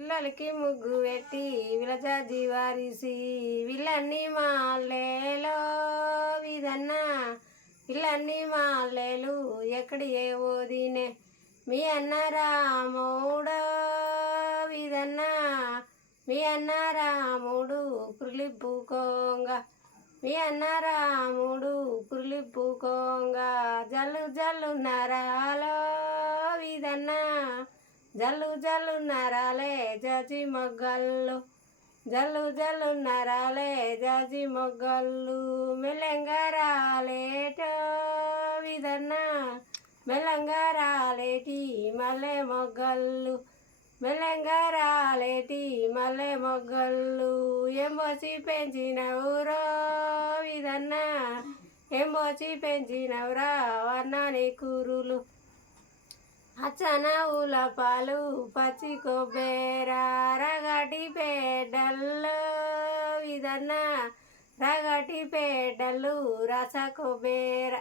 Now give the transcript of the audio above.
పిల్లలకి ముగ్గు పెట్టి విలజాజి వారిసి విల్లన్ని మాలేలో విదన్న పిల్లన్ని మాలేలు ఎక్కడి ఏ ఓదినే మీ అన్న రాముడు విదన్న మీ అన్న రాముడు కులిప్పుకోంగ మీ అన్న రాముడు కులిప్పుకోంగ జల్లు జల్లు నరాలో విదన్న జల్లు జల్లు నరాలే జాజి మొగ్గల్లు జల్లు జల్లు నరాలే జాజి మొగ్గల్లు మెల్లంగా రాలేటో విదన్న మెల్లంగా రాలేటి మల్లె మొగ్గల్లు మెల్లంగా రాలేటి మల్లె మొగ్గల్లు ఎంబోసి పెంచినవురో విదన్న ఎంబోసి పెంచినవురా వర్ణాని కూరులు అచ్చన ఉలపాలు పచ్చి కొబ్బేర రగటి పేడల్లో విదన్న రగటి పేడలు రస కొబ్బేర